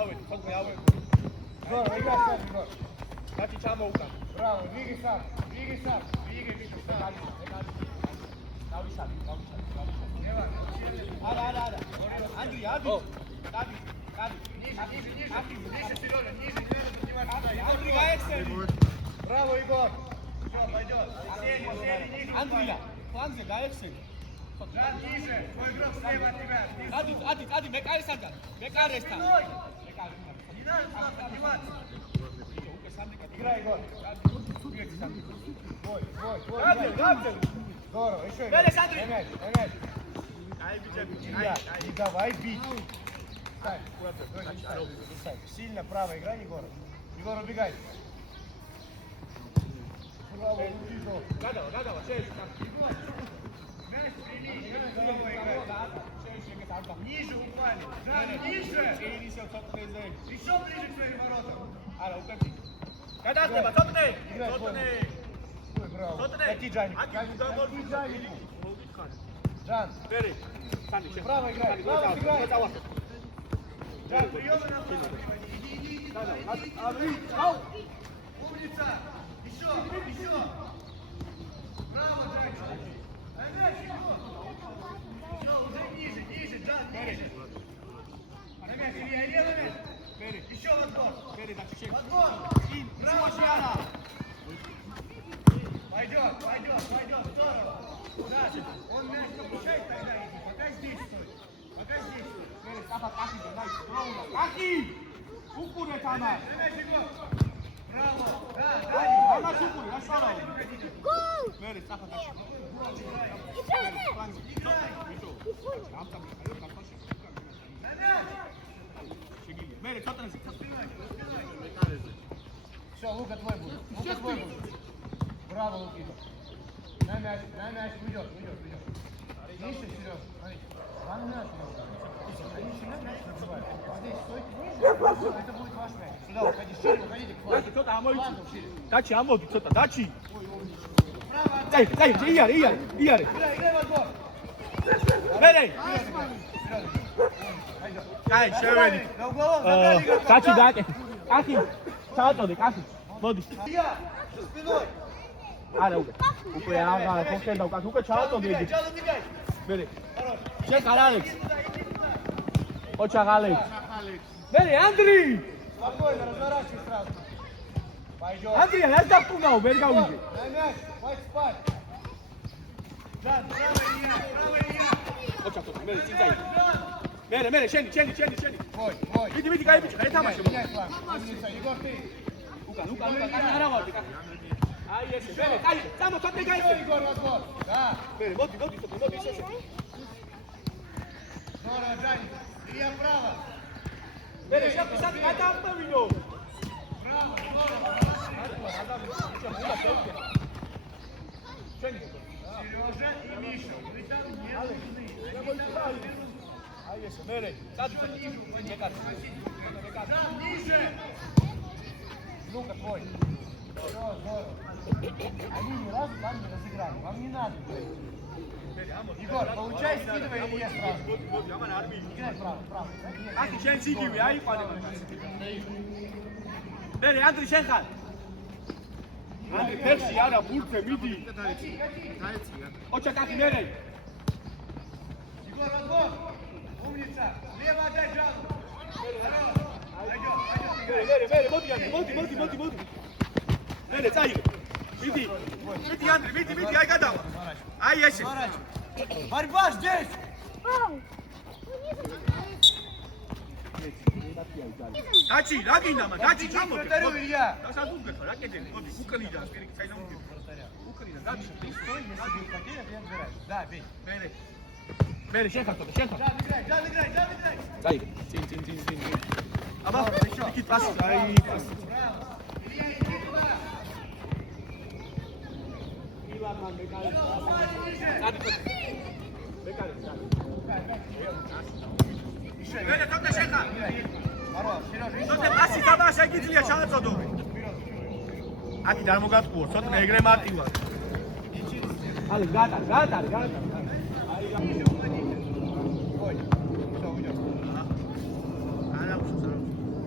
ავედი, ცოტა ავედი. გორ, ეგრე გორ. დაჩი ჩამოუკან. ბრავო, ვიგი სამ. ვიგი სამ. დავისადი. არა. ანდრი. დადი. ანდრი გაეცემი. Браво, Егор. Всё, пойдёт. Андрия, фланге გაეცემი. Жан, ниже. Твой игрок слева от тебя. ადი, მეკარესთან. მეკარესთან. Не надо туда подниматься. Играй, Егор. Бой. Габдел. Здорово, еще играй. Берешь, Андрей. Мяч. Ай, бичаби. И давай бить. Ставь. Сильно право играй, Егор. Егор, убегай. Браво, Лукито. გადავა, შეიძლება. Мяч прими. Ниже упали. Жан, ниже. Еще ближе к своим воротам. არა, უკეთ. გადახდება, ცოტნე. Ой, браво. Какие Джани? Жан. ბერი. სანი შე. Право играй. Право играй. Жан, приёмы на ау. Умница. Еще. Браво, Жан. Все, уже ниже, Жан, ниже. На мяч, Илья, левый мяч. Еще возбор. Возбор. Браво, Жан. Пойдет. Здорово. Дальше. Он мяч пропускает, тогда иди. Пока здесь стой. Аки! უკურე თამა. Браво. Да. ამას უკურე, რა სწავლა. გოლ! მერე საფათაში. მერე ცოტნეზე. Все, Лука твой будет. Браво, Лукито. На мяч, уйдет. Ниже, Сереж, смотри. Вам мяч. Они сюда мяч пробивают. Здесь стойте ниже, это будет ваш мяч. Сюда уходи, шире, уходите к флангу. ცოტა ამოიწი. Флангом шире. დაჩი ამოდი ცოტა, დაჩი. Право, წაი, იარე. играй возбор. მერე. Ай, შევედი. На угловом забрали игрока. დაჩი დააკე. კახი. ჩააწოდე, კახი. მოდი. Я, за спиной. არა უკვე აღარა ხოხენდა უკან უკვე ჩააწოდე იგი. Джан, убегай. მერე. Хорош. შეხარალექ. ოჩაღალექ. მერე ანდრი. Спокойно, разворачивай сразу. Пойдет. ანდრია რა დაფუნაო ვერ გავიგე. На мяч, хватит спать. Жан, право Илья. ოჩაღო მერე წინძაი. მერე შენი. Мой. მიდი გაიბიჭე, ეთამაშე. Меняй фланг. Умница, Егор, ты. უკან არა ვარდი კახი. აი ესე მერე, კაი, წამოწოდე გაიწე. Егор, возбор. Да. მერე მოდი ესე. Здорово, Жан. Илья, право. მერე შეფისად გადაამტევინო. Право, здорово. Сережа и Миша. Вы там не нужны. აი ესე მერე, წადი Жан, ниже. Лука твой. Все, здорово. Они ни разу там не разыграли. Вам не надо. Егор, получай, скидывай Илья сразу. Играй право. კახი შენ ციგივე აიყვანება. მერე ანდრი შენ ხარ. ანდრი ფერში არა ბურთზე მიდი. ოჩა კახი მერე. Егор, возбор. Умница. Слева отдай Жану. მერე მოდი. მერე წაიღე. მიდი ანდრი, მიდი აი გადავა. აი ესე. Борьба здесь. დაჩი, რა გინდა, დაჩი ჩამოდი. Вратарю, Илья. დასაგულგე რა კეთილი, მოდი, უკრიდან, საიდან უკრიდან, დაჩი. Стой, если будет потеря, ты отбираешь. Да, бей. მერე შენ ხარ. Жан, играй. წაიღე. წინ. აბა, იქით პასი, აი პასი. Браво. Илья, иди туда. ილამან მეკარე. მერე თოთე შენ ხარ. Хорош, Сережа, иди. თოთე პასი თამაშა იგიძლია ჩააწოდო. აკი დამოგატყუო, ცოტა ეგრე მარტივად. ალე გატარ. Ой, все, уйдем. არა უშავს.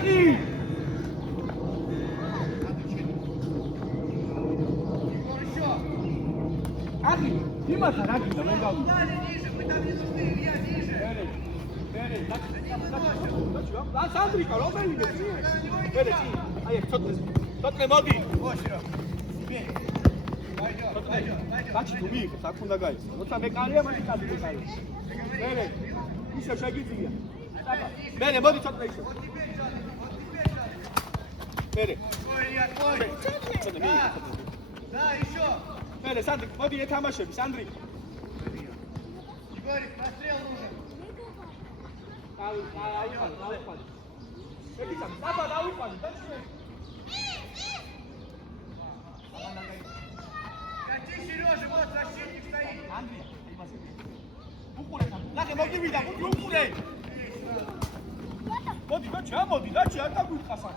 აკი აკი იმათა რა გინდა მე გავი და სანდრიკა რომელი მერე აი ცოტნე მოდი ბაჩი თუ მიიღებს აქ უნდა გაიცი როცა მეკარია მაშინ კაცი მეკარია მერე ისე შეგიძლია მერე მოდი ცოტნე ისე მერე და ისო მერე სანდრიკ მოდი ეთამაშები სანდრიკ Игорь, прострел нужен. Кати, Сережа, вот защитник стоит. Андрей, лахе მოგივიდა, უკულე. მოდი, ბაჭი, ამოდი, დაჩი, არ დაგვიწყას აქ.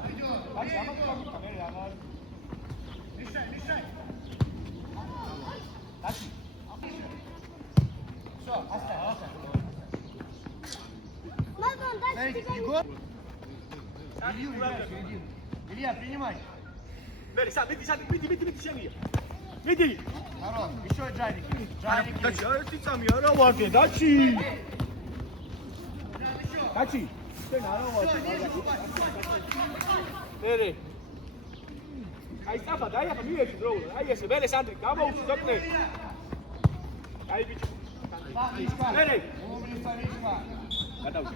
ბაჭი, ამას დაგვიწყა, მე რა. Мешай. დაჩი. Всё, оставь. Мазон, дай Смотрите, тебе. Егор. Илья, принимай. მერე, მიდი, შენია. მიდი. Народ, еще Джайник. დაჩი, ერთი წამი არა ვარდე, დაჩი. დაჩი. შენ არა ვარდე. მერე. აი საფა, დაი ახლა მიეცი დრო. აი ესე, მერე სანდრიკ, გამოუჩი ზოგნე. აი ბიჭი. მერე. გადავჭი.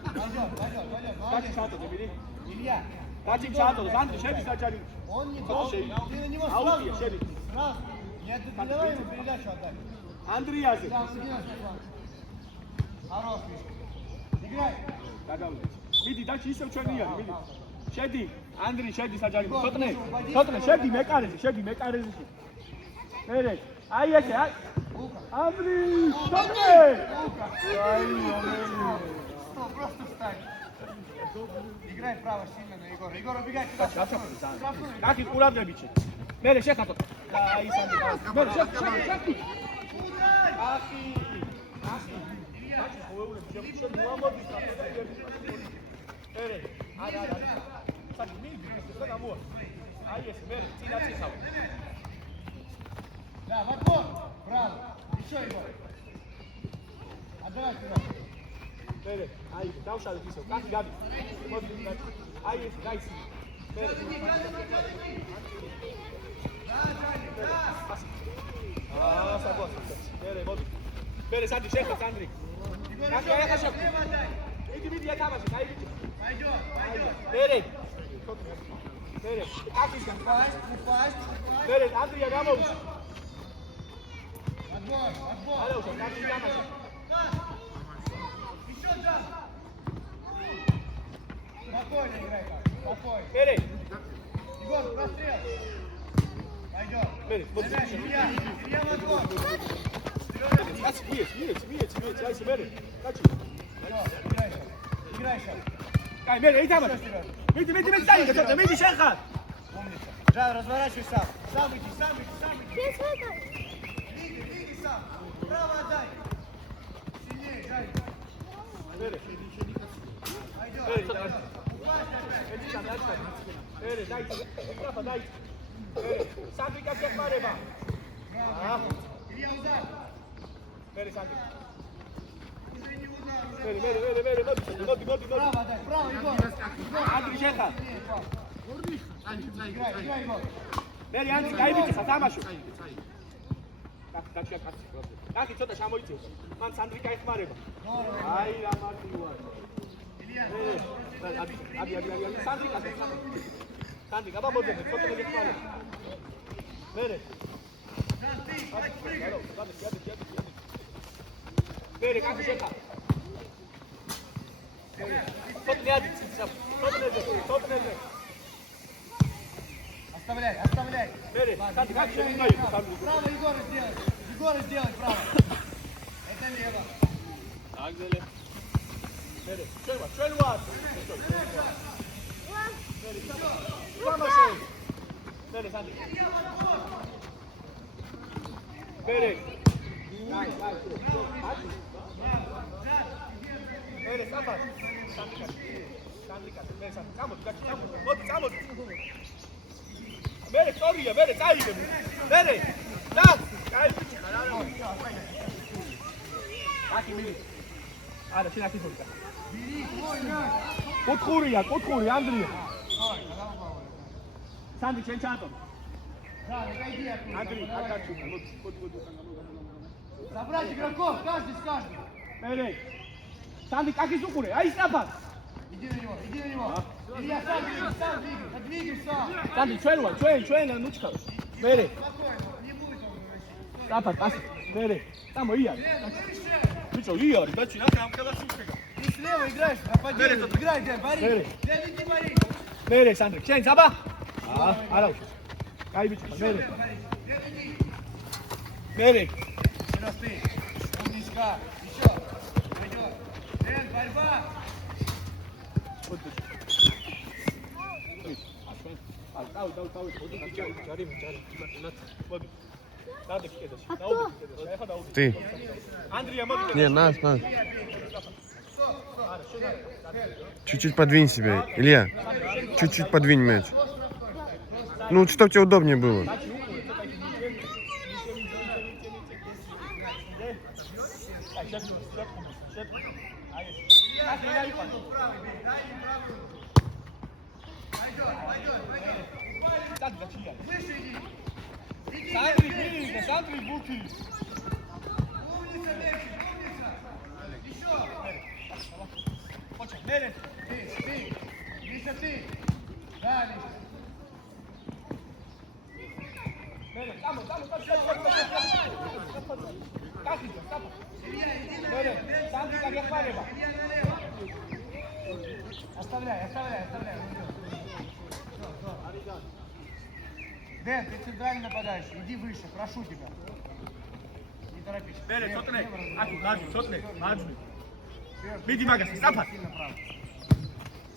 დაჩი ჩაატოდე, მიდი. Илья, დაჩი ჩაატოდე, სანდრიკ შედის დაჭარი. он не должен. Ты на него აუტია, сразу. შედის. Сразу. Нет, ты давай ему передачу отдай. ანდრიაზე. Да, Хорош, Мишка. Играй. გადავჭი. მიდი, დაჩი ისევ ჩვენია, მიდი. შედი, ანდრი, შედი საჯარი. ცოტნე, შედი მეკარეზე. მერე, აი ესე, აი. ანდრი, ცოტნე. აი, Что, просто встань. Играй вправо сильно на Егора. Егор, убегай сюда. კაკი ყურადღები ჩე. მერე შეხატო. აი სანდრიკ. მერე შეხ. კაკი. კაკი ყოველდღე შეხ მოამოდი საფეთე. მერე, არა. საჭი მიდი, ეს გამოა. აი ეს მერე, წინაწისავ. Да, в отбор. Браво. Еще Егор. Отдавай сюда. მერე, აი დავშალეთ ისო. კაკი გადი. მოდი, აი ეს გაიცი. მერე. საბოს. მერე, მოდი. მერე სადი შეხა სანდრიკ. კაკი აი ახლა შეხა. მიდი ეთამაშე, აი ბიჭი. Пойдет. მერე. კაკი Упасть. მერე, ანდრია გამოვიდა. Отбор. არა უშო, კაკი გამაშე. Еще джаз. Спокойно играй, как. Спокойно. მერე, Егор, прострел. Пойдет. მერე, მოდი. Илья в отбор. კაცი მიეცი, აი ეს მერე. კაცი. Играй сейчас. კაი, მერე, ითამაშე. მიდი, დაიგე, მიდი შეხა. Умница. Жан, разворачивай сам. Сам иди. Без этого. Лиги сам. Право отдай. Сильнее, Жан. მერე. Пойдет. Упасть опять. მერე, დაიწყე. ტრაფა დაიწყე. მერე, სანდრიკა შეხმარება. Илья удар. მერე სანდრიკა. Извини, удар. მერე, მოდი. Право отдай. Право, Егор. ანდრი შეხა. Играй, Егор. მერე, ანდრი, გაიბიჭე, სათამაშო. კაცი. კაცი ცოტა შემოიწევს. მან სანდრიკა ეხმარება. აი რა მარტივ ვარ. Илья. ადი. სანდრიკა. სანდრიკა, აბა ცოტა ეხმარება. მერე. Жан, ты. მერე, კაცი შეხა. ცოტნე ადი, ცოტნეზე. Оставляй. მერე, სანდრიკა შეგვიდა იყო სანდრიკა. Право Егора сделать право. Это лево. აგზელე. მერე, ჩვენ ვარ. თამაშე. მერე სანდრიკა. მერე. მერე საფა. სანდრიკა. სანდრიკა მე სანდრიკა წამოდი მოდი წამოდი მერე სწორია მერე წაიგე მერე და კაი ბიჭი რა აკი მირი არა შენ აკი თორდა კუთხურია ანდრია სანდი შენ ჩატო ანდრი აკაჩუ მოდი Забрать игроков, каждый с каждым. მერე სანდი კაკის უყურე აი სწაფად Иди на него. Илья, сам двигай, подвигай сам. სანდი ჩვენ ნუჩქა მერე სწაფად პასი მერე წამოია ბიჭო იარი დაჩი რა ამ ხელას უშეგა Ты слева играешь, нападение. Играй, Бори. Иди, Бори. მერე სანდრი შენ ზაბა არა უშ კაი ბიჭო მერე Сейчас ты. Умничка. Еще. Пойдет. Дэн, борьба. Ты. ანდრია მოდი Не, нас. Чуть-чуть подвинь себя, Илья. Чуть-чуть подвинь мяч. Ну, чтобы тебе удобнее было. Сандри Буки. Умница, Левчик, умница. Еще. Хочешь, Мелен? Ты. Миша, ты. Да, Миша. Мелен, там. Как это? Мелен, Сандри как я пареба. Оставляй. Дэн, ты центральный нападающий, иди выше, прошу тебя. Не торопись. Мелен, чотне. Чотне. Миди магас, стапат.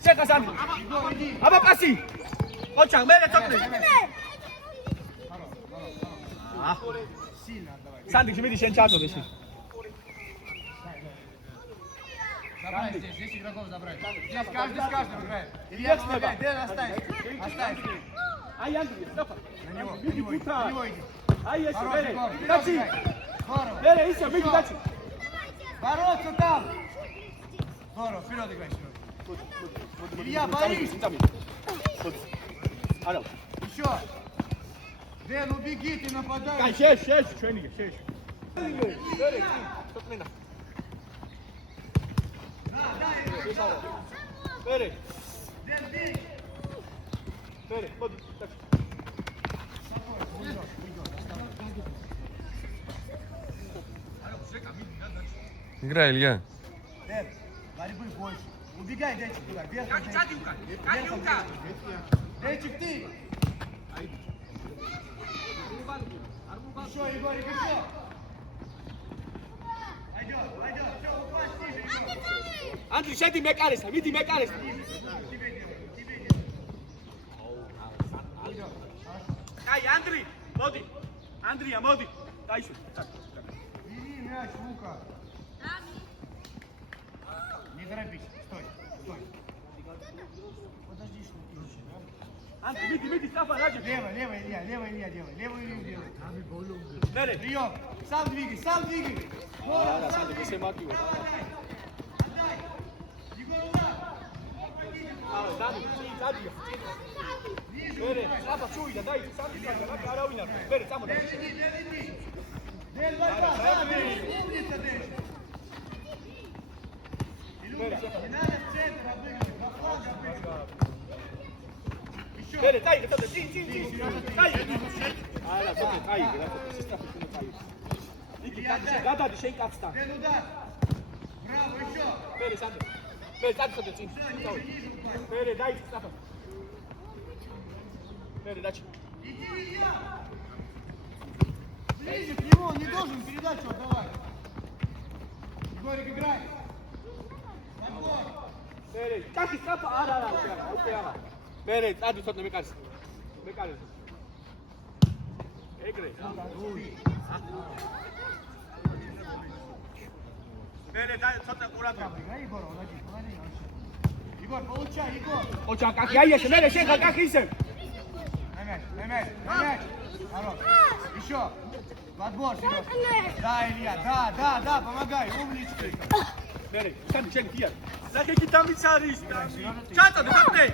Сека Сандри. Аба паси. Хочешь, Мелен, чотне. Сильно отдавай. Сандри, миди შენ ჩაწოდე შენ. Забрать здесь игроков забрать. Здесь каждый с каждым играет. Илья, помогай, Дэн, оставь. Ай, Андри, стапат. На него иди. Ай, еще, Хорош, Мелен. Егор, Дачи. Здорово. Мелен, еще, миди дачи. Бороться там. Здорово, вперед играй, вперед. Илья, борись. Არა. Еще. Дэн, убеги, ты нападаешь. კაი, შეშ, ჩვენია, შეშ. მერე. Дэн, бей. მერე, მოდი. Играй, Илья. Дэн, борьбы больше. Убегай, Дэнчик, туда. Верхом. Дэнчик, ты. Еще, Егорик, еще. Пойдет. Все, упасть ниже, Егор. ანდრი, შედი მეკარესა, მიდი მეკარესა. კაი, ანდრი, მოდი. ანდრია, მოდი. დაიშვი. Бери мяч, Лука. Не торопись. Стой. Подожди, что ты. ანდრი, მიდი, სტაფა, რაჯე. Лево, Илья, делай. Левую Илью делай. მერე. Прием. Сам двигай. არა, სანდი ესე მარტივო. Отдай. Егор, удар. არა, დაბი, წადია. მერე, სტაფა, ჩუიდა, დაიწყო სანდი კარგა, რა არავინ არ. მერე, წამოდი. Иди. Дэн, борьба. Умница, Дэн. Илюха, не надо в центр обыгрывать. На фланг обыгрывать. Еще. მერე, დაიწყო, წინ. არა, წაიგე, რა სისტაფი უნდა წაიგე. იგი გადადი შენ კაცთან. Дэн, удар. Браво, еще. მერე, სანდი. მერე, წაიწყო წინ. მერე, დაიწყო სტაფა. მერე, დაჩი. Иди, Илья. Ближе к нему, он не должен передачу отдавать. Егорик, играй. Подбор. მერე, კაკი სტაფა, არა, უკვე არა. მერე, წადი ცოტნე მეკარეს. ეგრე. მერე, ცოტნე ყურადღება. Играй, Егор, молодец, вообще. Егор, получай, Егор. ოჩა კახი აიაშე მე შეხა კახი ისე На мяч. Хорош. Еще. В отбор, Сереж. Да, Илья, да, помогай, умничка. მე სანი შენ ხია ლაკი კი დამიც არის ჩატოდე ხაფნე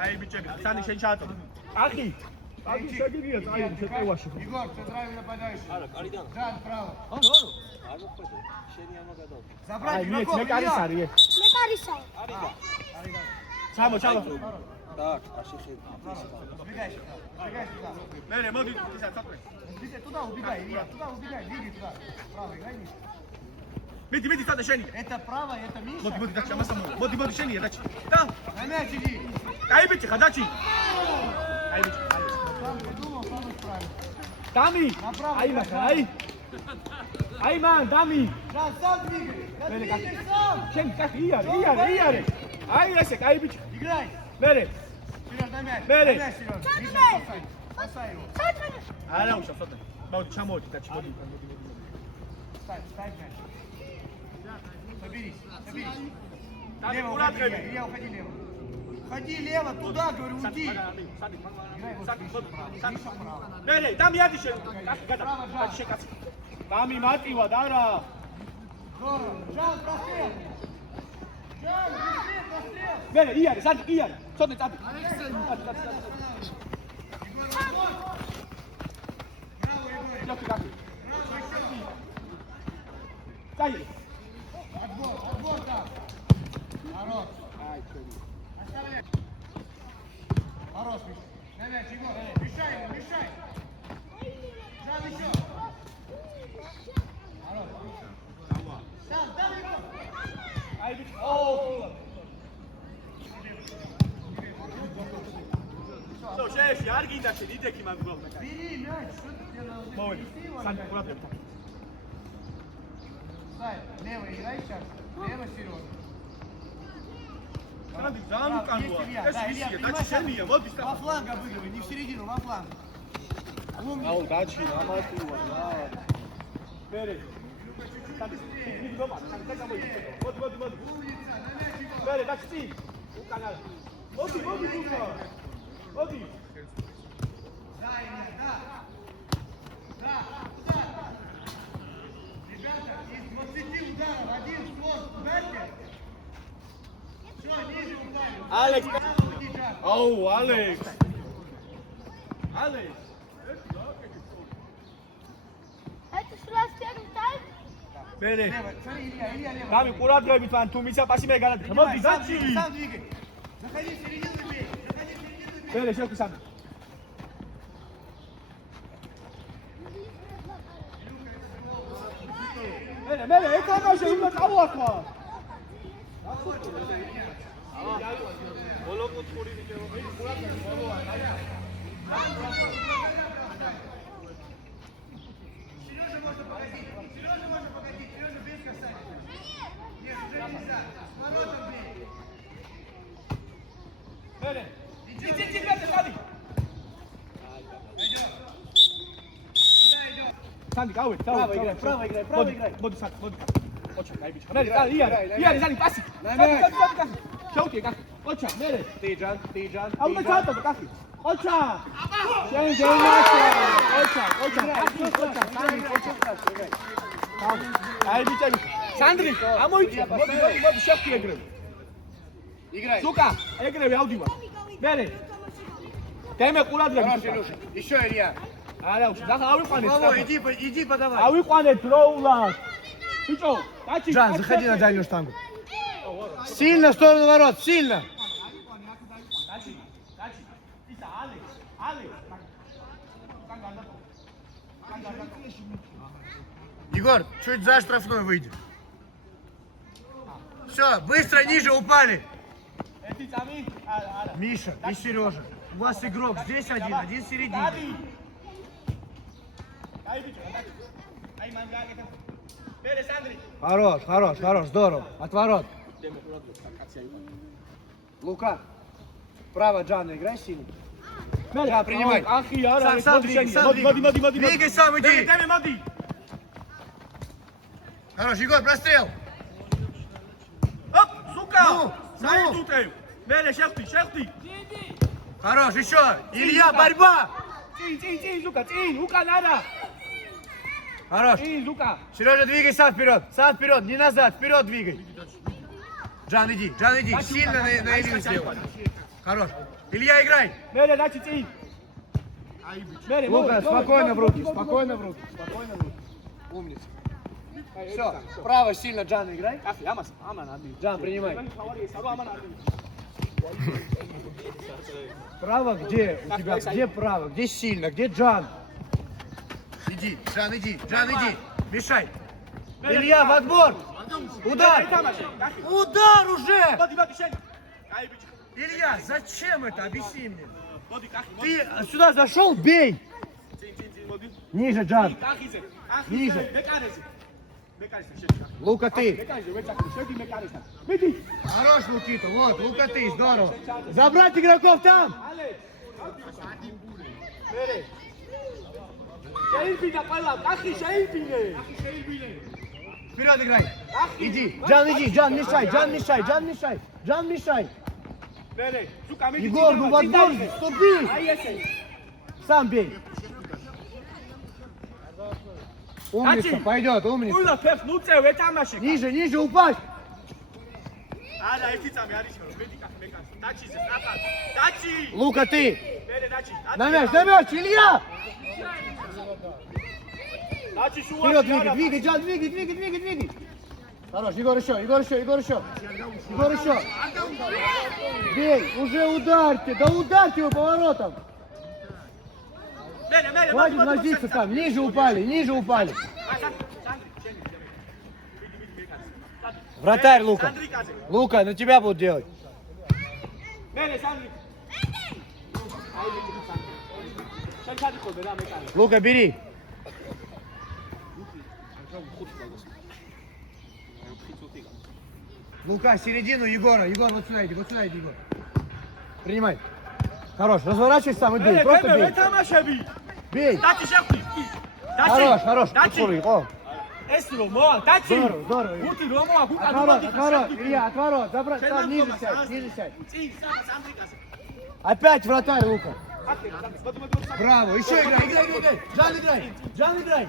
აი ბიჭები სანი შენ ჩატოდე კახი კახი შეგიძლია წაიდი შეტევაში Егор, центральный нападающий. Жан, право. Забрать აი მე игроков, მე კარის Илья. არის მე კარისა. ჩამო Убегай сюда. მე მოდი ისა ცოტა Двигай туда, убегай, Илья, туда убегай, двигай туда. Право, играй, Миша. მიდი ცოტა შენი Это право, это Миша. მოდი დაჩი ამას მოდი შენია დაჩი და На мяч иди. აი ბიჭი ხა დაჩი აი ბიჭი Сам придумал, сам исправил. დამი აი მაგა აი მან დამი Жан, сам двигай. Да двигай сам. შენ კახი იარე აი ესე აი ბიჭი Играй. მე Сереж, на мяч. Бери. На мяч, Сереж. Чё Миша, ты? спасай. Спасай его. ჩაჭრე. არა უშავ ცოტა მოდი ჩამოდი დაჩი მოდი Ставь мяч. Соберись. დამი Лево ყურად уходи, ხედი Илья, уходи лево. Ходи лево, туда, говорю, уйди. Миша, право. მე დამი ადი შენ კახი გადა დაჩი შენ კაცი დამი მარტივა და რა Здорово. Жан, прострел. Жан, быстрее, прострел. მე იარე სანტი იარე ცოტა წაბი ჯოკი კახი წაი Отбор там. Хорош. Хорош, Миша. На мяч, Егор. Мешай ему, мешай. Жан, еще. Хорош. Сам, Егор. აი ბიჭი ო სო შეში არ გინდა შენ იდექი მაგ გოლ Бери мяч, что ты делал? მოვედი სანტი ყურად ხედი Сай, лево играй сейчас. Лево, Сережа. სანტი ძალიან უკანოა ეს ისია დაჩი შენია მოდი Во фланг обыгрывай, не в середину, во фланг. აუ დაჩი ამათუა რა მერე სანტი მიდი გომა სანტი გამოიდი მოდი მერე დაჩი უკანა მოდი გულა მოდი Да, Илья, да. Да, удар. Ребята, из 20 ударов один слот. Дайте. Все, ниже упали. ალექს Уйди, Жан. აუ ალექს ეს სულას პირდაი. მერე Лево, смотри, Илья, лево. დამი ყურად ხედი თან თუ მისა პასი მე გადადი მოდი დაჩი Сам двигай. Заходи в середину и бей. Заходи в середину и бей. მერე შევკი სანტი მერე ეკონოში უნდა წავაქვა ბოლოკუთხური ვიდეო ყურად ხედი ბოლოა Сережа можно погодить. Сережа без касания. Нет, уже нельзя. С воротом бей. მერე იძი მერე სანტი სანტი გავე Право играй. მოდი სანტი მოდი ოჩა აი ბიჭი მერე იარე სანტი პასი შევკი კახი ოჩა მერე Ты, Жан. აუ და ჩატო კახი ოჩა შენ გენაშე ოჩა აი ბიჭი სანდრი ამოიწია მოდი შევკი ეგრევე Играй. სუკა ეგრევე ავდივა მერე დემე ყურადღები Хорош, Илюша. Еще Илья. არა უშ და ავიყვანეთ Павло, иди подавай. ავიყვანეთ დროულად ბიჭო დაჩი Жан, заходи на дальнюю штангу. Сильно в сторону ворот, сильно. დაჩი ისა ალექს Егор, чуть за штрафной выйди. Все, быстро ниже упали. ერთი წამი არა Миша и Сережа. У вас игрок здесь один в середине. დადი აი ბიჭო დაჩი აი მან გააკეთა მერე სანდრი Хорош, здорово. От ворот. დემე ყურადღება კაცი აიყვანე Лука, право Джана, играй сильно. მერე Да, принимай. ახი არა Сам двигай. Двигай сам, иди. დემე მოდი Хорош, Егор, прострел. ოპ სუკა Саид утев. Мере шехти. Хорош, еще! Илья, борьба! Цин, Лука, Лука надо. Хорош! Цин, Лука. Сережа, двигай сам вперед, не назад, вперед двигай. Джан, иди, сильно на Илью слева. Хорош. Илья, играй. Мере, дачи цин. Мере, Лука, спокойно в руки. Умница. Все, право сильно, Джан, играй. Джан, принимай. Право где у тебя? Где право? Где сильно? Где Джан? Иди. Мешай. Илья, в отбор. Удар уже! Илья, зачем это? Объясни мне. Ты сюда зашел, бей. Ниже, Джан. Ниже. Лука, ты. Хорош, Лукита. Вот, Лука, ты. Здорово. Забрать игроков там. Вперед играй. Иди. Джан, мешай. Егор, ну в отбор ступи. Сам бей. Умница, пойдет, умница. Ниже, упасть. Лука, ты. На мяч, Илья. Вперед, двигай, Джан, двигай. Хорош, Егор еще. Бей, уже ударьте, ударьте его поворотом. Хватит возиться там, ниже упали. Вратарь, Лука. Лука, на тебя будут делать. Лука, бери. Лука, середину Егора. Егор, вот сюда иди, Егор. Принимай. Хорош, разворачивайся сам и бей, просто бей. Бей. Хорош. Здорово. Отворот, Илья, отворот. Забрать, там, ниже сядь. Опять вратарь, Лука. Браво, еще играй. Джан, играй.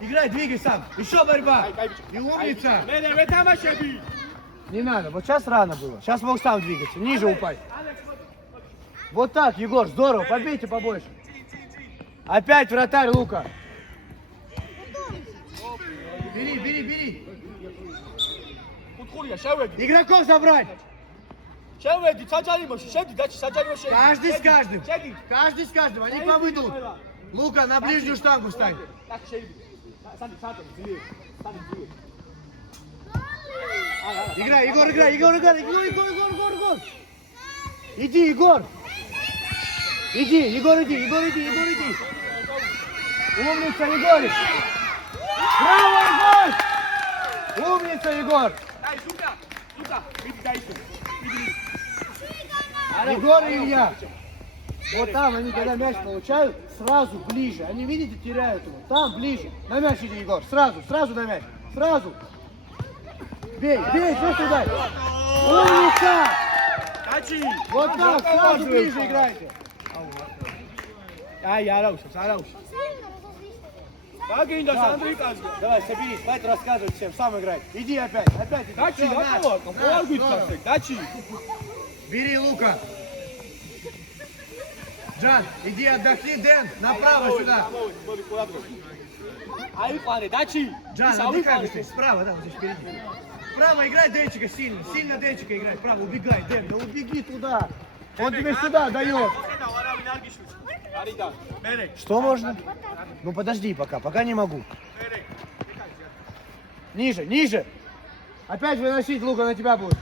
Играй, двигай сам. Еще борьба. И умница. Не надо, вот сейчас рано было. Сейчас мог сам двигаться, ниже упасть. Вот так, Егор, здорово, побейте побольше. Опять вратарь, Лука. Бери. Игроков забрать. Каждый с каждым, они к вам идут. Лука, на ближнюю штангу встань. Играй, Егор. Иди, Егор. Иди. Умница, Егор. Браво, Егор. Умница, Егор. Егор и Илья. Вот там они, когда мяч получают, сразу ближе. Они, видите, теряют его. Там ближе. На мяч иди, Егор. Сразу на мяч. Сразу. Бей, просто дай. Умница! Вот так, сразу ближе играйте. Давай, соберись, хватит рассказывать всем, сам играй. Иди опять. Бери, Лука. Джан, иди отдохни, Дэн, направо сюда. Джан, отдыхай быстрее, справа, да, вот здесь впереди. Справа играй Денчика сильно Денчика играй, право, убегай, Дэн, да убеги туда. Он тебе сюда дает. Что можно? Ну подожди пока не могу. Ниже. Опять выносить, Лука, на тебя будет.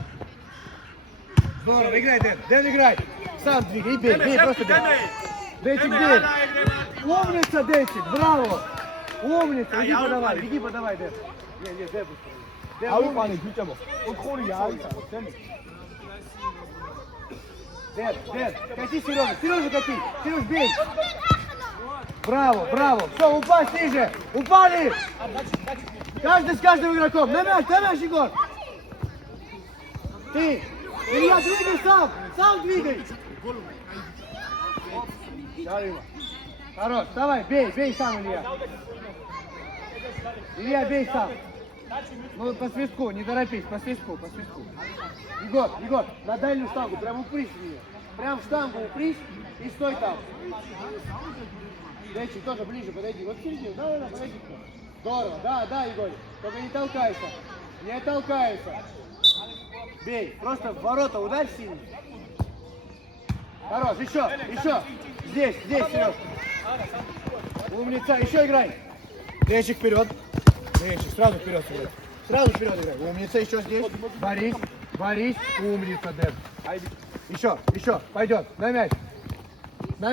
Здорово, играй, Дэн. Дэн, играй. Сам двигай, бей, просто бей. Денчик, бей. Умница, Денчик, браво. Умница, иди подавай, Дэн. Не, Дэн быстрее. Дэн, кати Сережа кати. Сереж, бей. Браво. Все, упасть ниже. Упали. Каждый с каждым игроком. На мяч, Егор. Ты! Илья, двигай сам! Сам двигай! Хорош, давай, бей сам, Илья. Илья, бей сам. Ну, по свистку, не торопись, по свистку. Егор, на дальнюю штангу, прям упрись в нее. Прям в штангу упрись и стой там. Денчик, тоже ближе подойди. Вот в середину, да, подойди. Здорово, да, Егор. Только не толкайся. Не толкайся. Бей, просто в ворота ударь сильно. Хорош, еще. Здесь, Сереж. Умница, еще играй. Денчик вперед. Денчик, сразу вперед играй. Сразу вперед играй. Умница, еще здесь. Борис. Умница, Дэн. Еще. Пойдет. На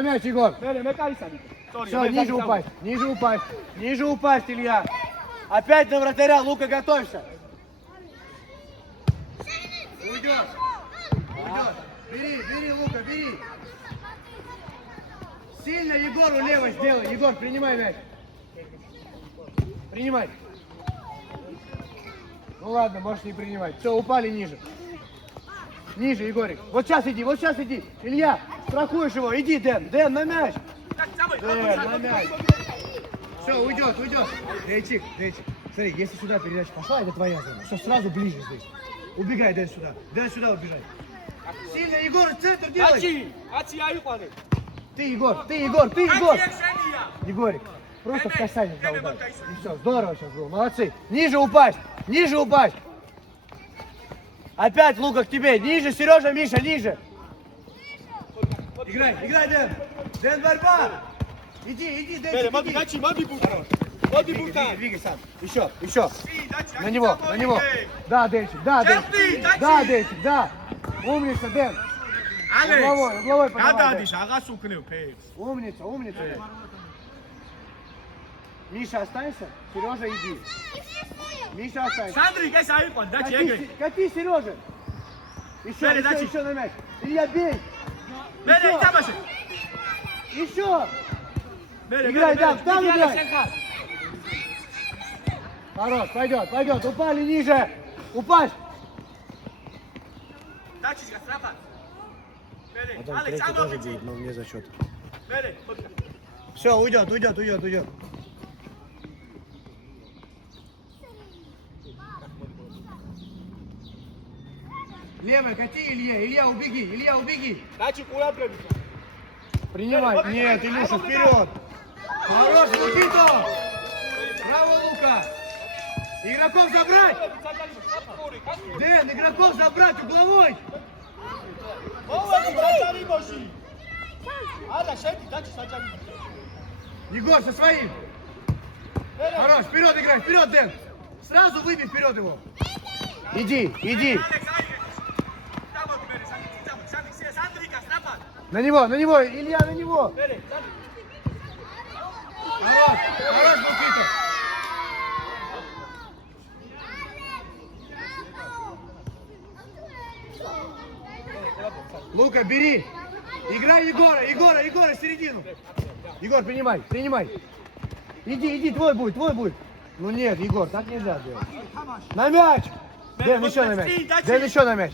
мяч, Егор. Все, ниже упасть, Илья. Опять на вратаря, Лука, готовься. Уйдет. Бери, Лука, бери. Сильно Егору лево сделай. Егор, принимай мяч. Принимай. Ну ладно, можешь не принимать. Все, упали ниже. Ниже, Егорик. Вот сейчас иди. Илья, страхуешь его. Иди, Дэн, на мяч. Дэн, на мяч. Все, уйдет. Денчик. Смотри, если сюда передача пошла, это твоя зона. Все, сразу ближе здесь. Убегай, Дэн, сюда убежай. Сильно, Егор, центр делай. Ты, Егор. Егорик, просто в касание за удар. И все, здорово сейчас было, молодцы. Ниже упасть. Опять Лука к тебе. Ниже, Сережа, Миша, ниже. Играй, Дэн. Дэн, борьба. Иди, Дэн. Двигай сам. Еще. На него. Да, Денчик. Да. Умница, Дэн. Угловой подавай. Умница. Дэн. Миша, останься. Сережа, иди. Миша, останься. Кати, Сережа. Еще на мяч. Илья, бей. Еще. Играй, там играй. Хорош, пойдет. Упали ниже. Упасть. Потом третий тоже будет, но вне зачета. Все, уйдет. Левый, кати, Илья, убеги. Принимай. Нет, Илюша, вперед. Хорош, Лукито. Браво, Лука. Игроков забрать. Дэн, игроков забрать угловой. Егор со своим. Хорош, вперед играй, вперед, Дэн. Сразу выбей вперед его. Иди. На него, Илья, на него. Хорош, Лукито. Лука, бери. Играй Егора, в середину. Егор, принимай. Иди, твой будет. Ну нет, Егор, так нельзя делать. На мяч. Дэн, еще на мяч.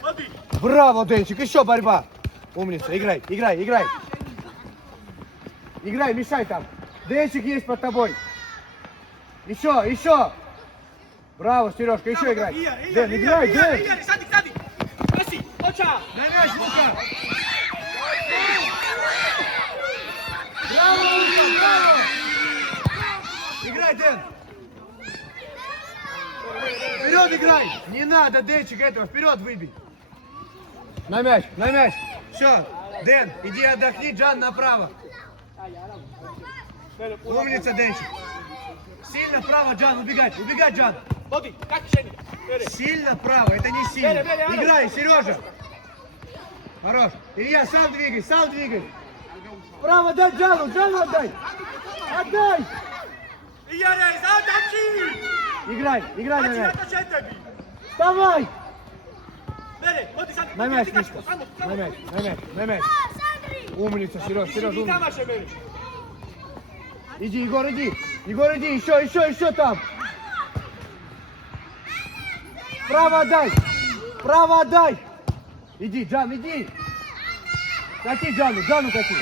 Браво, Денчик, еще борьба. Умница, играй. Играй, мешай там. Денчик есть под тобой. Еще. Браво, Сережка, еще играй. Дэн, играй, Дэн. На мяч, Лука. Браво, Лука, браво. Играй, Дэн. Вперед играй. Не надо, Денчик, этого. Вперед выбей. На мяч. Все. Дэн, иди отдохни, Джан направо. Умница, Денчик. Сильно вправо, Джан, убегать, Джан. Сильно вправо, это не сильно. Играй, Сережа. Хорош. Илья, сам двигай. Право дай Джану отдай. Играй на мяч. Вставай. На мяч, Мишка. На мяч. Умница, Сереж, умница. Иди, Егор, иди. Еще там. Право отдай. Иди, Джан, иди. Кати Джану, Джану кати.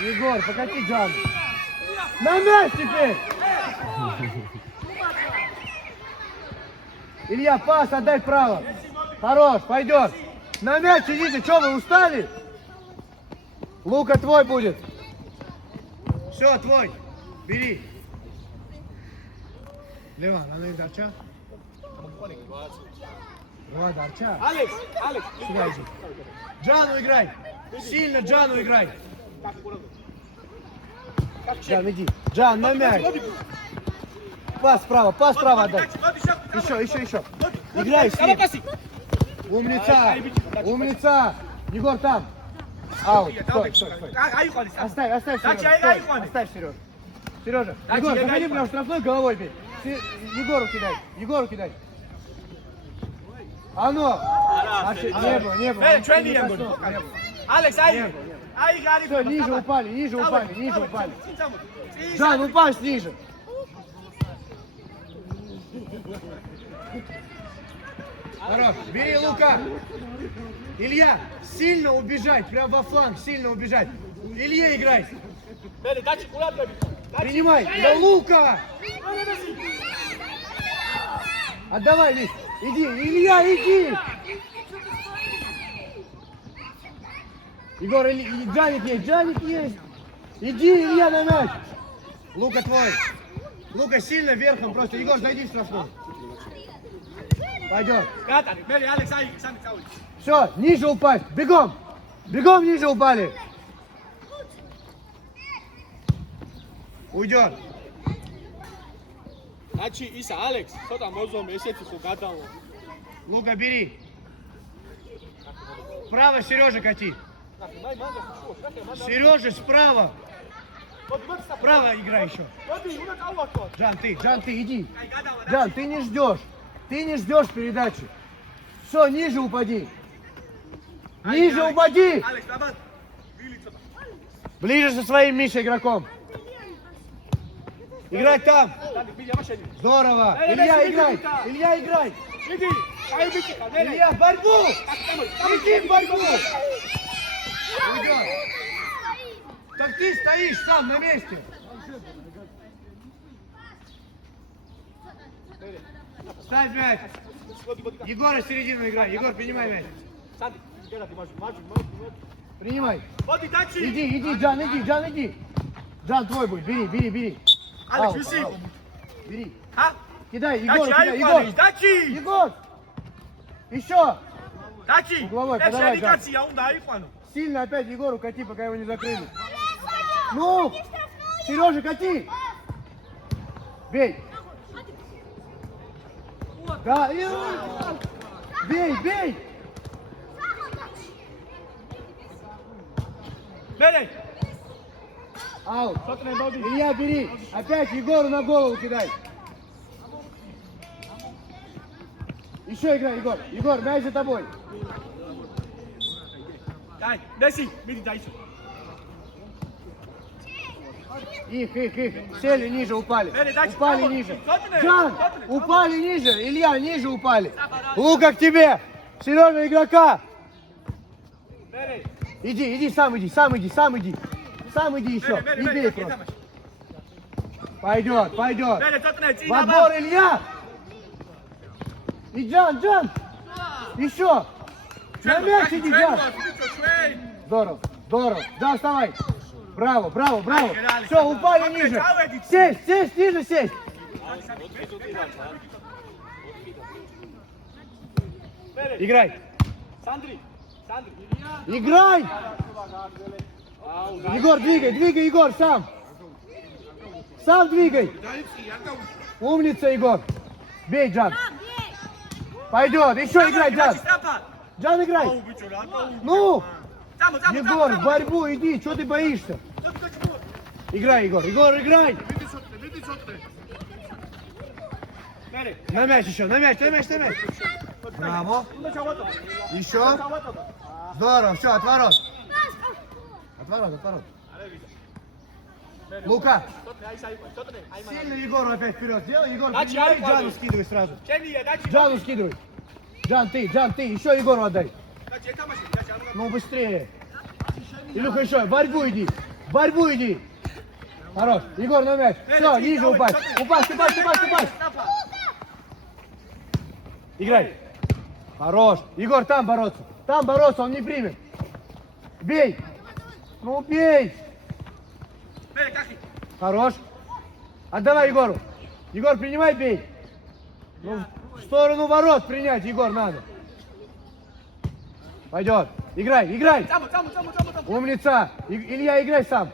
Егор, покати Джану. На мяч теперь. Илья, пас, отдай вправо. Хорош, пойдет. На мяч идите, что вы устали? Лука твой будет. Все, твой. Бери. Леван, она и Дарча. Давай, Дарча. Алекс, Алекс. Сюда иди. Джану играй. Сильно Джану играй. Джан, иди. Джан, на мяч. Пас справа отдай. Еще. Играй с ним. Умница. Егор там. Аут. Стой. Оставь, Сережа. Оставь, Сережа. Сережа, Егор, заходи прям в штрафной, головой бей. Егору кидай. А ну! Не было. Алекс, ай! Все, ниже упали. Жан, упасть ниже. Хорош, бери Лука. Илья, сильно убежать, прям во фланг, сильно убежать. Илье играй. Принимай, да Лука! Отдавай, Лис. Иди, Илья, иди! Егор, Джаник есть. Иди, Илья, на мяч. Лука твой. Лука сильно верхом просто. Егор, зайди в штрафную. Пойдет. Все, ниже упасть. Бегом. Бегом ниже упали. Уйдет. Дачи, ისა, Алекс, ცოტა მოზომე, ესეთი ხო გადავა. Лука, бери. Справа Сережа кати. Сережа, справа. Справа играй еще. Джан, ты иди. Джан, ты не ждешь. Ты не ждешь передачи. Все, ниже упади. Ниже упади. Ближе со своим Мишей игроком. Играть там. Здорово. Илья, играй. Илья, в борьбу. Иди в борьбу. Уйдет. Так ты стоишь сам на месте. Ставь мяч. Егора в середину играй. Егор, принимай мяч. Принимай. Иди, Джан, иди. Джан, твой будет. Бери. Алекс, виси. Бери. А? Кидай, Егор. Дачи! Егор. Еще. Дачи! Угловой, подавай, Жан. Я унда айхвану. Сильно опять Егору кати, пока его не закрыли. Ну, Сережа, кати. Бей. Да, бей. Бери! Аут. Илья, бери. Опять Егору на голову кидай. Еще играй, Егор. Егор, мяч за тобой. Дай, Месси, миди, дай еще. Их. Сели ниже, упали. Передача, Упали право. ниже. Сотный. Джан, упали ниже. Илья, ниже упали. Лука к тебе. Сережа, игрока. Бери! Иди, сам иди. Сам иди еще. И бей просто. Пойдет. Бери, цотный, В отбор, Илья. И Джан. Еще. На мяч иди, Джан. Здорово. Джан, вставай. Браво. Все, упали ниже. Сесть, ниже сесть. Играй. Сандри, Играй. Егор, двигай, Егор, сам. Сам двигай. Умница, Егор. Бей, Джан. Пойдет. Еще играй, Джан. Джан, играй. Ну. Егор, в борьбу иди. Что ты боишься? Играй, Егор, играй. На мяч еще, на мяч. Браво. Еще. Здорово, все, отворот. Лука. Сильно Егору опять вперед сделай. Егор, принимай, Джану скидывай сразу. Джану скидывай. Джан, ты. Еще Егору отдай. Ну быстрее. Илюха, еще, в борьбу иди. В борьбу иди. Хорош. Егор, на мяч. Все, ниже упасть. Упасть. Играй. Хорош. Егор, там бороться. Там бороться, он не примет. Бей. Ну бей. Хорош. Отдавай Егору. Егор, принимай, бей. Ну, в сторону ворот принять, Егор, надо. Пойдет. Играй. Умница. Илья, играй сам.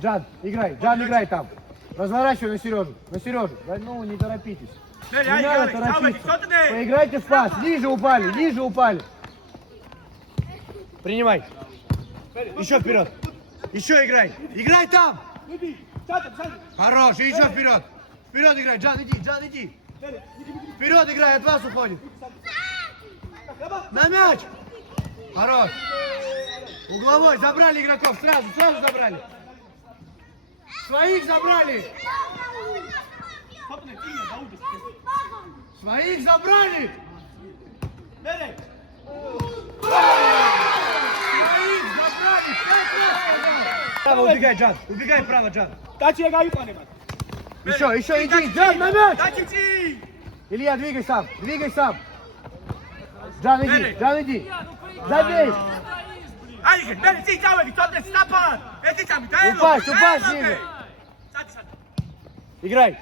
Джан, играй там. Разворачивай на Сережу. Да ну, не торопитесь. Не надо торопиться. Поиграйте в пас. Ниже упали. Принимай. Еще вперед. Еще играй. Играй там. Хорош. И еще вперед. Вперед играй. Джан, иди. Вперед играй, от вас уходит. На мяч. Хорош. Угловой. Забрали игроков. Сразу забрали. Своих забрали. Своих забрали. Право, убегай, Джан. Убегай право, Джан. Еще, иди, Джан, на мяч. Илья, двигай сам. Джан, иди. Забей. Упасть ниже. Играй.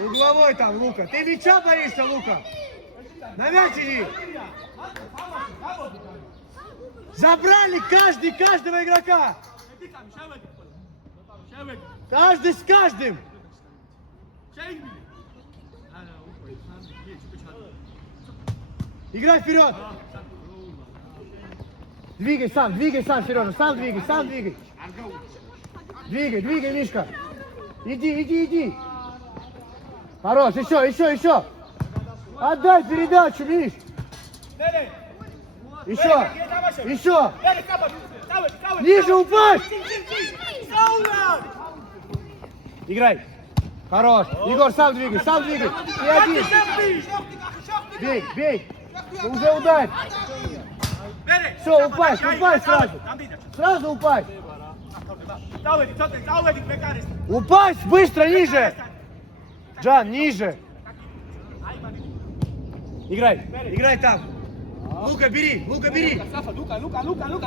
Угловой там, Лука. Ты мяча боишься, Лука? На мяч иди. Забрали каждого игрока. Каждый с каждым. Играй вперед. Двигай сам, Сережа, сам двигай. Двигай, Мишка. Иди. Хорош, еще. Отдай передачу, Миш. Еще. Ниже упасть. Играй. Хорош. Егор, сам двигай. Ты один. Бей. Уже ударь. Все, упасть сразу. Сразу упасть. Упасть быстро, ниже. Джан, ниже. Играй там. Лука, бери. Лука,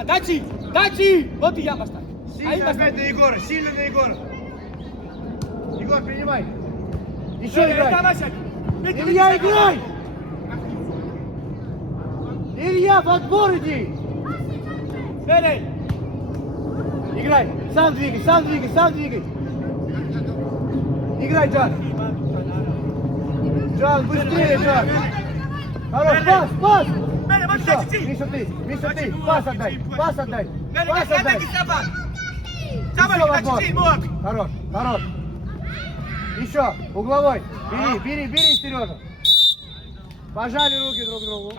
дачи. Вот и я поставлю. Сильно опять на Егора. Егор, принимай. Еще играй. Илья, играй. Илья, в отбор иди. Играй. Сам двигай. Играй, Джан. Джан, быстрее, Джан. Хорош, пас. Миша, ты. Пас отдай. Еще в отбор. Хорош. Еще, угловой. Бери, Сережа. Пожали руки друг другу.